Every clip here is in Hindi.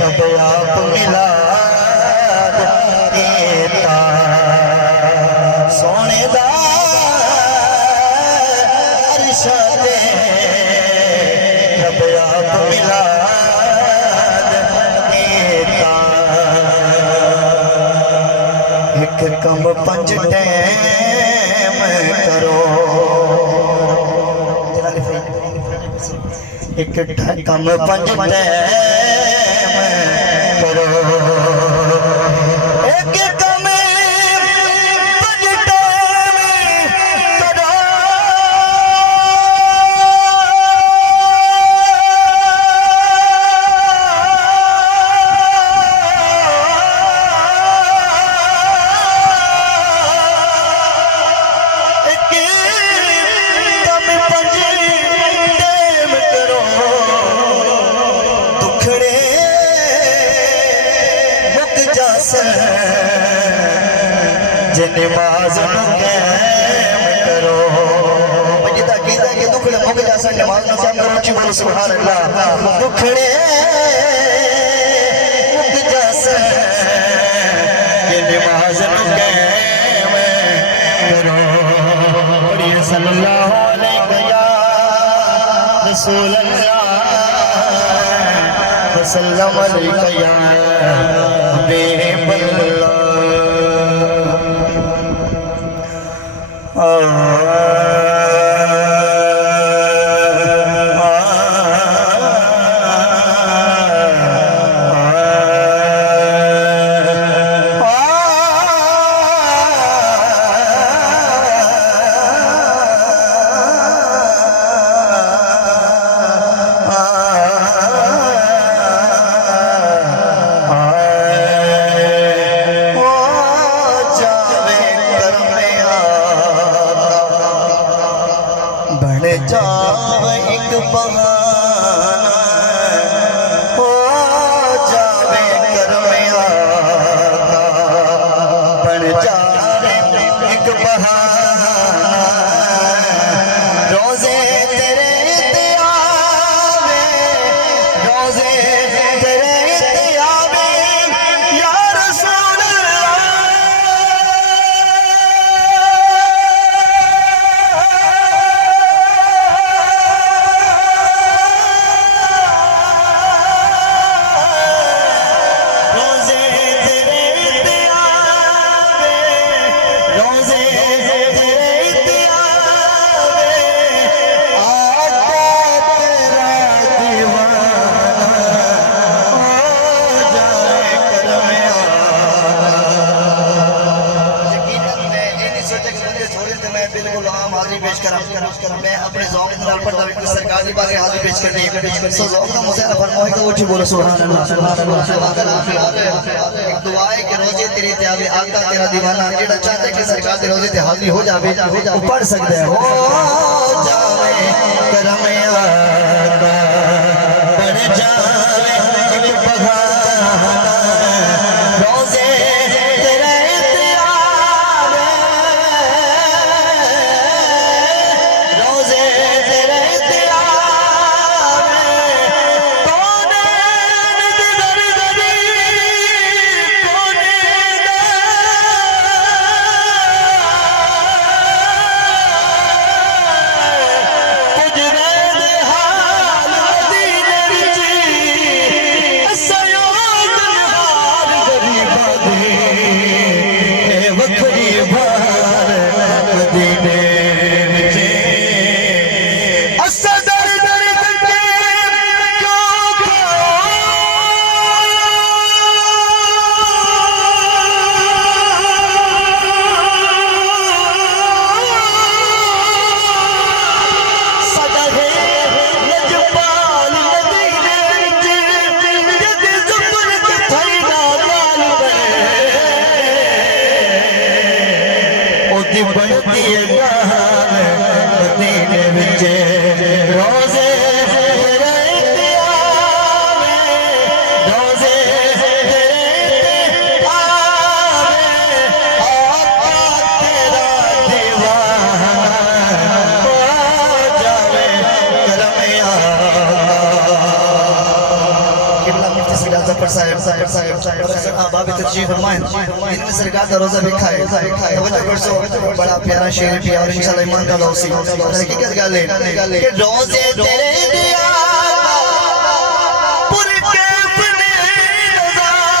रब आप मिला देता सोने दा अरशा ते रब आप मिला देता एक कम पंज टाइम करो एक कम पंज टाइम करो एक कम पंज टाइम करो नमाज करो दुखड़े मुक जासन नमाज करो सुभान अल्लाह दुखड़े मुक जासन नमाज करो पढ़िए सल्लल्लाहु अलैहि या रसूल अल्लाह वसल्लम अलैहि या हबीब अल्लाह जावे एक बहाना हो जावे कर में आका बन जावे एक बहाना रोजे तेरे ते आवे रोजे तेरे ते आवे या रसूल मैं अपने ज़ौक़ के नाल पढ़दा भी सरकार दी बागे हाजिर पेश करनी है सो ज़ौक़ दा मुज़ाहरा फरमाओ तो उठी बोलो सुभान अल्लाह एक दुआ है कि रोजे तेरे ते आवे आका तेरा दीवाना जेड़ा चाहता है कि सरकार दे रोजे ते हाजिर हो जावे वो पढ़ सकदा है हो जावे करम आका बन जावे एक बहाना रोजे Sayo सरकार जफर साहब और अहबाब तशरीफ फरमाएं इनमें सरकार का रोजा भी खाए तवज्जो कर बड़ा प्यारा शेर भी और इंशाल्लाह ईमान का लौसी हकीकत गल है कि रोजे तेरे दिया पुर के अपने नज़ारे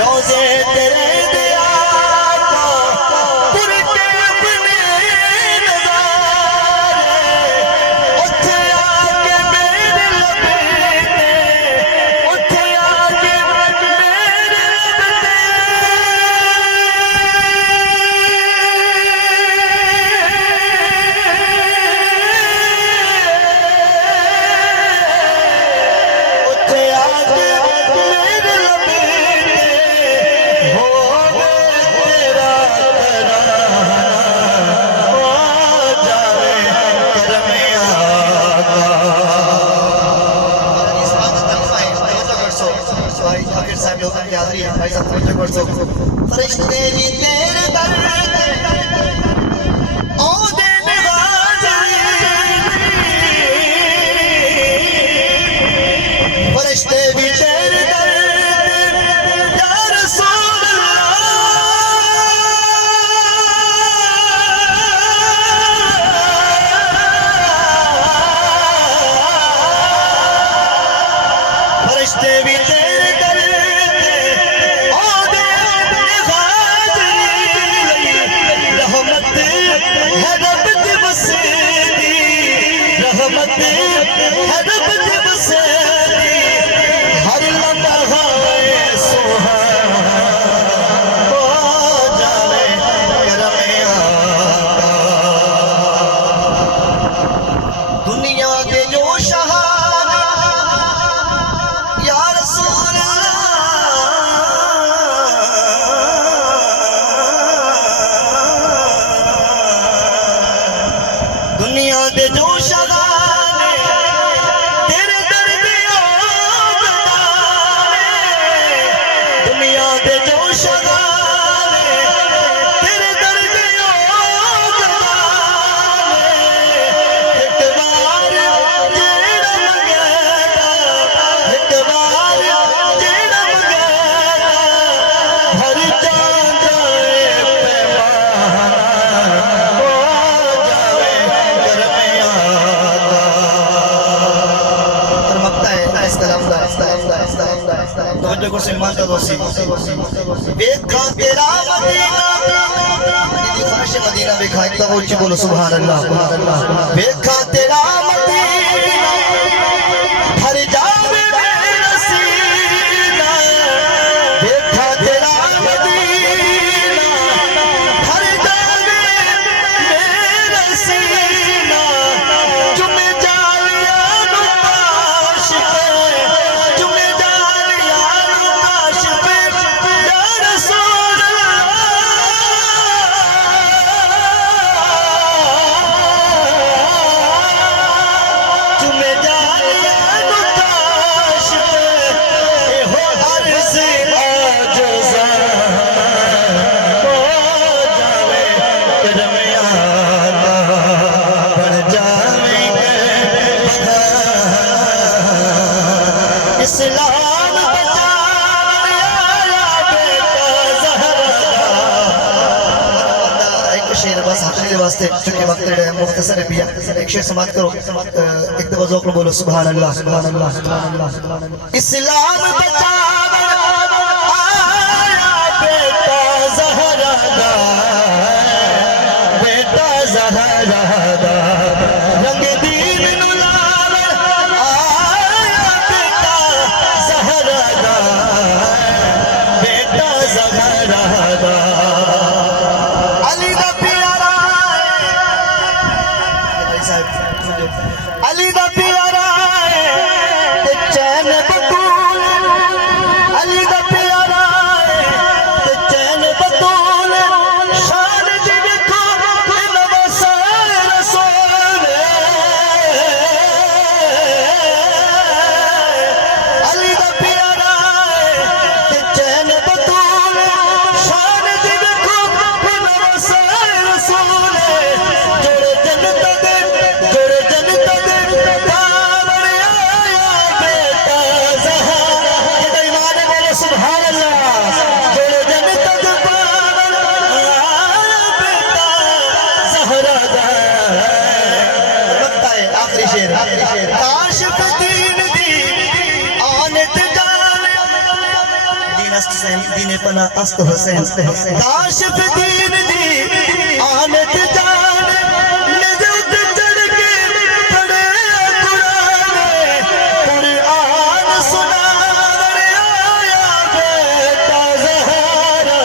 रोजे तेरे फरिश्ते भी तेरे दर औदे निगाज़ी फरिश्ते भी तेरे दर या रसूल अल्लाह फरिश्ते भी तेरे दर हर लम्हा सुहाना हो जावे करम आका दुनिया के जो शहान या रसूल दुनिया के जो शहान तवज्जो को सम्मान का दोषी देखा तेरा मदीना दीदी फर्श मदीना देखा एक दफा ऊंची बोलो सुभान अल्लाह देखा तेरा मदीना हर जावे मेरा सीना देखा तेरा मदीना हर जावे मेरा सीना चुमे जालिया नु काश चुमे वास्ते चुके वक्त मुख्तसर पिया एक शेर समाप्त करो एक दफा ज़ौक़ में बोलो सुभान अल्लाह सुभान अल्लाह सुभान अल्लाह इस्लाम बचावे आया बेटा ज़हरा दा बेटा ज़हरा दा रंग दीन नु लावे आया बेटा ज़हरा दा बेटा ज़हरा दा अली दा अली दा प्यारा ते चैन बतूल अली दा प्यारा ते चैन बतूल शान दी देखो नवा सार रसूल अस्त हुसैन दीने पना अस्त हुसैन काशिफ दीन दी आनत जान नजत चढ़ के पढ़े कुरान सुनावने आया बेटा ज़हरा